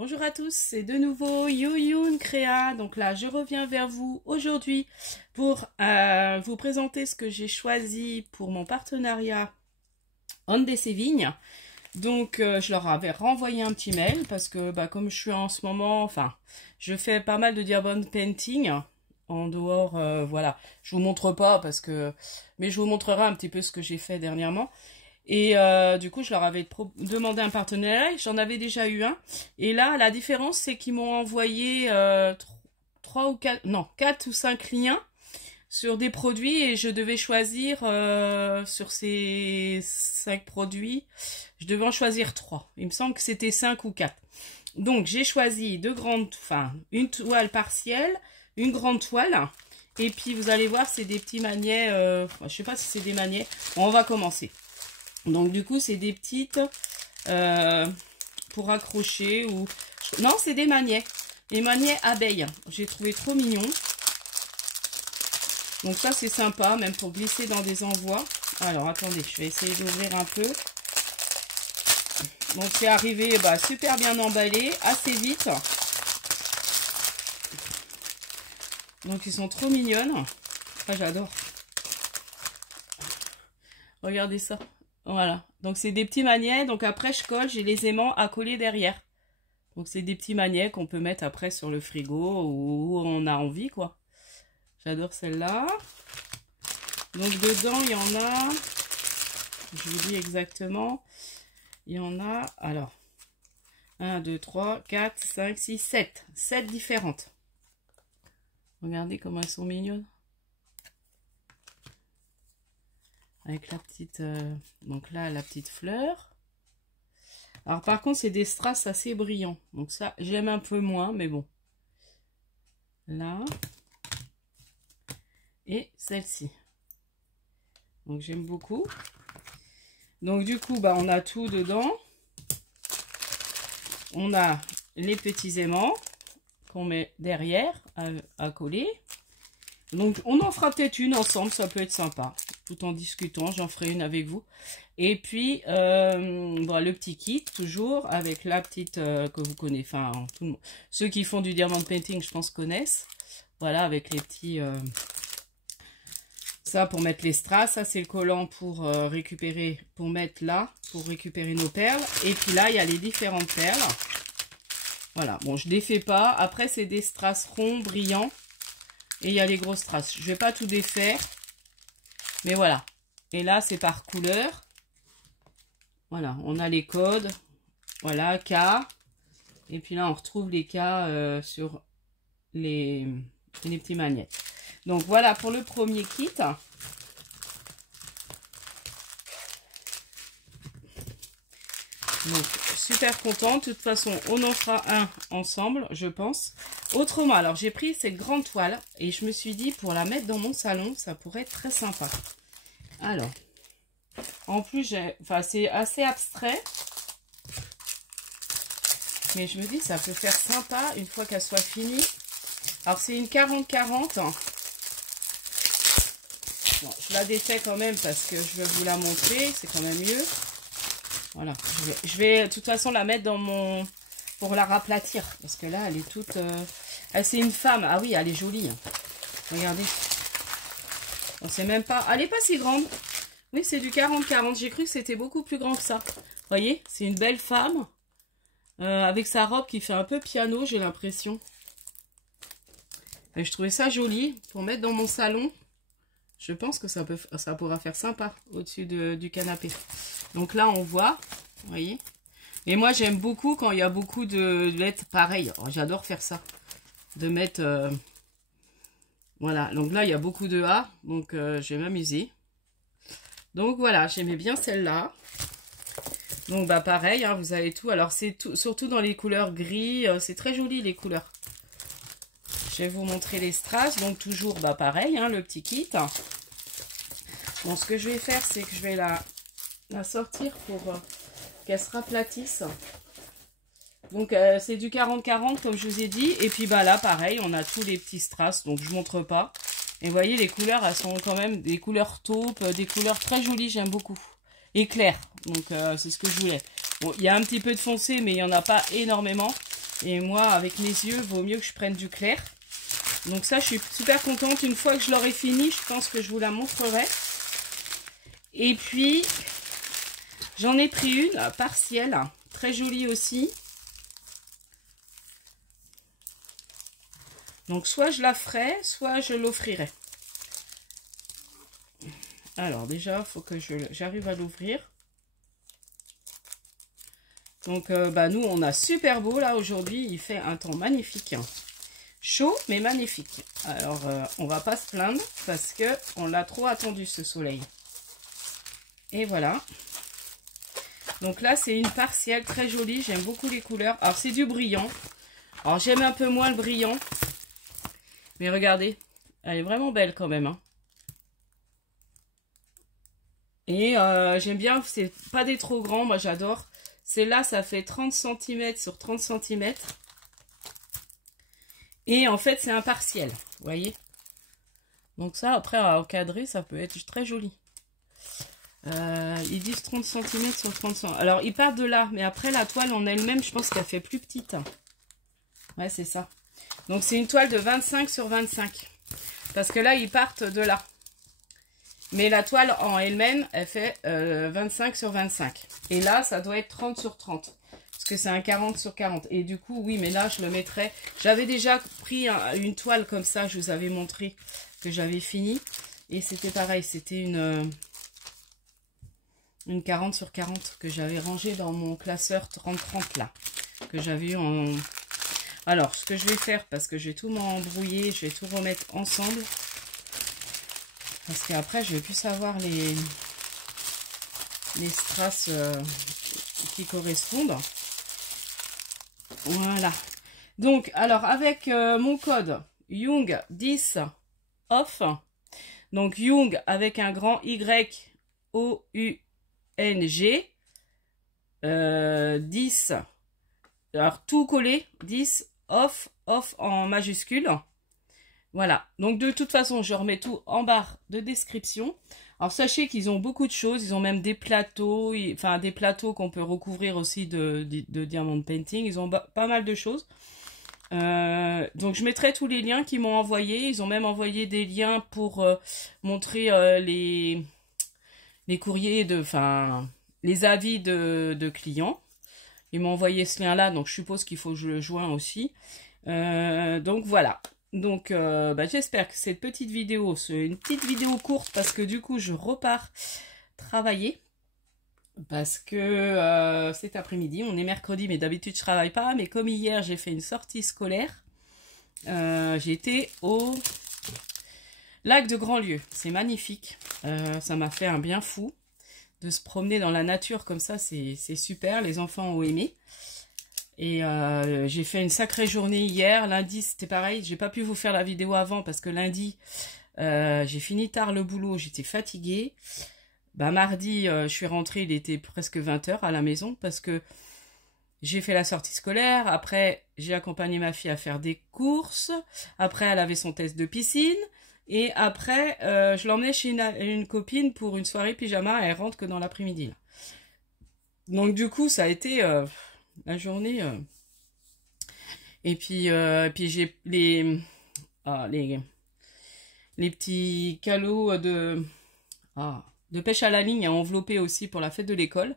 Bonjour à tous, c'est de nouveau Yoyoun Créa. Donc là, je reviens vers vous aujourd'hui pour vous présenter ce que j'ai choisi pour mon partenariat Onde des Vignes. Donc, je leur avais renvoyé un petit mail parce que, comme je suis en ce moment, je fais pas mal de diamond painting en dehors, voilà. Je vous montre pas mais je vous montrerai un petit peu ce que j'ai fait dernièrement. Et du coup, je leur avais demandé un partenariat, j'en avais déjà eu un. Et là, la différence, c'est qu'ils m'ont envoyé 4 ou 5 liens sur des produits et je devais choisir sur ces 5 produits, je devais en choisir 3. Il me semble que c'était 5 ou 4. Donc, j'ai choisi une toile partielle, une grande toile. Et puis, vous allez voir, c'est des petits magnets. Je sais pas si c'est des magnets. Bon, on va commencer. Donc du coup c'est des petites pour accrocher ou... Non, c'est des magnets. Les magnets abeilles. J'ai trouvé trop mignon. Donc ça c'est sympa, même pour glisser dans des envois. Alors attendez, je vais essayer d'ouvrir un peu. Donc c'est arrivé super bien emballé, assez vite. Donc ils sont trop mignonnes. Ah, j'adore. Regardez ça. Voilà, donc c'est des petits magnets, donc après je colle, j'ai les aimants à coller derrière. Donc c'est des petits magnets qu'on peut mettre après sur le frigo où on a envie quoi. J'adore celle-là. Donc dedans il y en a, je vous dis exactement, il y en a, alors, 1, 2, 3, 4, 5, 6, 7. 7 différentes. Regardez comment elles sont mignonnes. Avec la petite, donc là, la petite fleur. Alors par contre, c'est des strass assez brillants. Donc ça, j'aime un peu moins, mais bon. Là. Et celle-ci. Donc j'aime beaucoup. Donc du coup, on a tout dedans. On a les petits aimants qu'on met derrière à coller. Donc on en fera peut-être une ensemble, ça peut être sympa. Tout en discutant, j'en ferai une avec vous. Et puis, le petit kit, toujours, avec la petite que vous connaissez. Tout le monde. Ceux qui font du diamond painting, je pense, connaissent. Voilà, avec les petits... ça, pour mettre les strass. Ça, c'est le collant pour récupérer, pour mettre là, pour récupérer nos perles. Et puis là, il y a les différentes perles. Voilà, bon, je ne défais pas. Après, c'est des strass ronds, brillants. Et il y a les grosses strass. Je ne vais pas tout défaire. Mais voilà. Et là, c'est par couleur. Voilà, on a les codes. Voilà, K. Et puis là, on retrouve les K sur les petits magnets. Donc, voilà pour le premier kit. Donc, super contente. De toute façon, on en fera un ensemble, je pense. Autrement, alors, j'ai pris cette grande toile et je me suis dit, pour la mettre dans mon salon, ça pourrait être très sympa. Alors, en plus, c'est assez abstrait. Mais je me dis, ça peut faire sympa une fois qu'elle soit finie. Alors, c'est une 40-40. Bon, je la défais quand même parce que je veux vous la montrer. C'est quand même mieux. Voilà. Je vais de toute façon la mettre dans mon... pour la raplatir. Parce que là, elle est toute... c'est une femme. Ah oui, elle est jolie. Regardez. On sait même pas... Elle n'est pas si grande. Oui, c'est du 40-40. J'ai cru que c'était beaucoup plus grand que ça. Vous voyez, c'est une belle femme. Avec sa robe qui fait un peu piano, j'ai l'impression. Je trouvais ça joli pour mettre dans mon salon. Je pense que ça pourra faire sympa au-dessus du canapé. Donc là, on voit. Vous voyez. Et moi, j'aime beaucoup quand il y a beaucoup de lettres pareilles. Oh, j'adore faire ça. De mettre... voilà. Donc là, il y a beaucoup de A. Donc, je vais m'amuser. Donc voilà, j'aimais bien celle-là. Donc pareil, hein, vous avez tout. Alors c'est surtout dans les couleurs gris, c'est très joli les couleurs. Je vais vous montrer les strass. Donc toujours pareil, hein, le petit kit. Bon, ce que je vais faire, c'est que je vais la sortir pour qu'elle se raplatisse. Donc c'est du 40-40 comme je vous ai dit. Et puis là pareil, on a tous les petits strass, donc je montre pas. Et vous voyez, les couleurs, elles sont quand même des couleurs taupes, des couleurs très jolies, j'aime beaucoup. Et claires, donc c'est ce que je voulais. Bon, il y a un petit peu de foncé, mais il n'y en a pas énormément. Et moi, avec mes yeux, vaut mieux que je prenne du clair. Donc ça, je suis super contente. Une fois que je l'aurai fini, je pense que je vous la montrerai. Et puis, j'en ai pris une partielle, très jolie aussi. Donc soit je la ferai, soit je l'offrirai. Alors déjà, il faut que j'arrive à l'ouvrir. Donc nous, on a super beau là aujourd'hui. Il fait un temps magnifique. Chaud, mais magnifique. Alors, on va pas se plaindre parce que on l'a trop attendu ce soleil. Et voilà. Donc là, c'est une partielle très jolie. J'aime beaucoup les couleurs. Alors, c'est du brillant. Alors, j'aime un peu moins le brillant. Mais regardez, elle est vraiment belle quand même. Hein. Et j'aime bien, c'est pas des trop grands, moi j'adore. Celle-là, ça fait 30 cm sur 30 cm. Et en fait, c'est un partiel, vous voyez. Donc ça, après, à encadrer, ça peut être très joli. Ils disent 30 cm sur 30 cm. Alors, ils partent de là, mais après, la toile en elle-même, je pense qu'elle fait plus petite. Ouais, c'est ça. Donc, c'est une toile de 25 sur 25. Parce que là, ils partent de là. Mais la toile en elle-même, elle fait 25 sur 25. Et là, ça doit être 30 sur 30. Parce que c'est un 40 sur 40. Et du coup, oui, mais là, je le mettrais. J'avais déjà pris une toile comme ça. Je vous avais montré que j'avais fini. Et c'était pareil. C'était une 40 sur 40 que j'avais rangée dans mon classeur 30-30 là. Que j'avais eu en... Alors, ce que je vais faire, parce que je vais tout m'embrouiller, je vais tout remettre ensemble. Parce qu'après, je vais plus savoir les strass qui correspondent. Voilà. Donc, alors, avec mon code Young 10 off, donc Young avec un grand Y O-U-N-G, 10, alors tout collé, 10 off en majuscule. Voilà, donc de toute façon, je remets tout en barre de description. Alors, sachez qu'ils ont beaucoup de choses. Ils ont même des plateaux, enfin des plateaux qu'on peut recouvrir aussi de diamond painting. Ils ont pas mal de choses. Donc, je mettrai tous les liens qu'ils m'ont envoyés. Ils ont même envoyé des liens pour montrer les courriers, enfin, les avis de clients. Ils m'ont envoyé ce lien-là, donc je suppose qu'il faut que je le joins aussi. Donc, voilà. Donc, j'espère que cette petite vidéo, c'est une petite vidéo courte parce que du coup, je repars travailler. Parce que cet après-midi, on est mercredi, mais d'habitude, je travaille pas. Mais comme hier, j'ai fait une sortie scolaire, j'étais au lac de Grandlieu. C'est magnifique. Ça m'a fait un bien fou de se promener dans la nature comme ça. C'est super. Les enfants ont aimé. Et j'ai fait une sacrée journée hier. Lundi, c'était pareil. J'ai pas pu vous faire la vidéo avant parce que lundi, j'ai fini tard le boulot. J'étais fatiguée. Mardi, je suis rentrée. Il était presque 20 h à la maison parce que j'ai fait la sortie scolaire. Après, j'ai accompagné ma fille à faire des courses. Après, elle avait son test de piscine. Et après, je l'emmenais chez une copine pour une soirée pyjama. Elle rentre que dans l'après-midi. Donc, du coup, ça a été... la journée et puis j'ai les petits calots de pêche à la ligne à envelopper aussi pour la fête de l'école.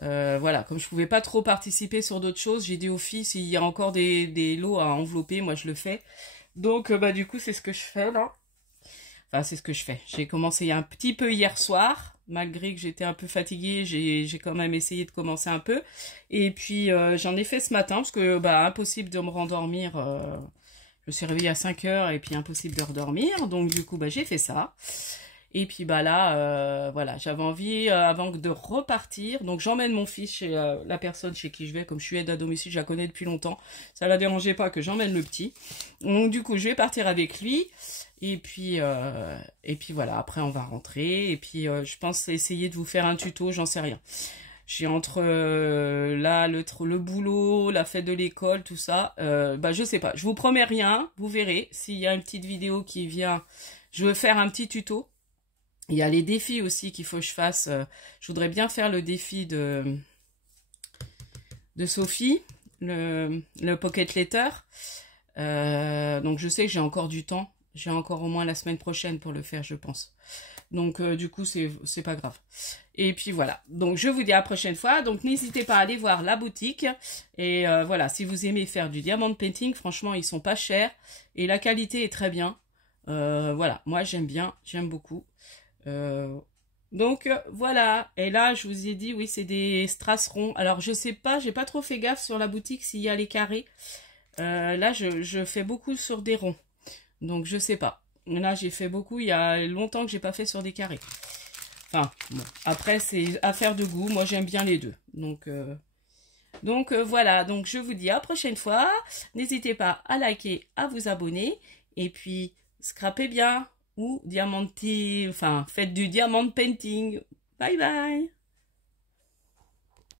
Voilà, comme je pouvais pas trop participer sur d'autres choses, j'ai dit aux filles s'il y a encore des lots à envelopper, moi je le fais. Donc du coup c'est ce que je fais là. Enfin c'est ce que je fais. J'ai commencé un petit peu hier soir. Malgré que j'étais un peu fatiguée, j'ai quand même essayé de commencer un peu. Et puis, j'en ai fait ce matin, parce que, impossible de me rendormir. Je me suis réveillée à 5 h, et puis impossible de redormir. Donc, du coup, j'ai fait ça. Et puis, là, voilà, j'avais envie, avant de repartir. Donc, j'emmène mon fils chez la personne chez qui je vais. Comme je suis aide à domicile, je la connais depuis longtemps. Ça la dérangeait pas que j'emmène le petit. Donc, du coup, je vais partir avec lui. Et puis voilà, après on va rentrer. Et puis je pense essayer de vous faire un tuto, j'en sais rien. J'ai entre là le boulot, la fête de l'école, tout ça. Je sais pas, je vous promets rien, vous verrez. S'il y a une petite vidéo qui vient, je veux faire un petit tuto. Il y a les défis aussi qu'il faut que je fasse. Je voudrais bien faire le défi de Sophie. le Pocket Letter. Donc je sais que j'ai encore du temps. J'ai encore au moins la semaine prochaine pour le faire, je pense. Donc du coup, c'est pas grave. Et puis voilà. Donc je vous dis à la prochaine fois. Donc n'hésitez pas à aller voir la boutique. Et voilà, si vous aimez faire du diamond painting, franchement, ils sont pas chers. Et la qualité est très bien. Voilà, moi j'aime bien, j'aime beaucoup. Donc voilà. Et là, je vous ai dit, oui, c'est des strass ronds. Alors je sais pas, j'ai pas trop fait gaffe sur la boutique s'il y a les carrés. Là, je fais beaucoup sur des ronds. Donc je sais pas. Là, j'ai fait beaucoup. Il y a longtemps que j'ai pas fait sur des carrés. Enfin, bon. Après, c'est affaire de goût. Moi, j'aime bien les deux. Donc voilà. Donc, je vous dis à la prochaine fois. N'hésitez pas à liker, à vous abonner. Et puis, scrapez bien. Ou diamanti. Enfin, faites du diamond painting. Bye bye.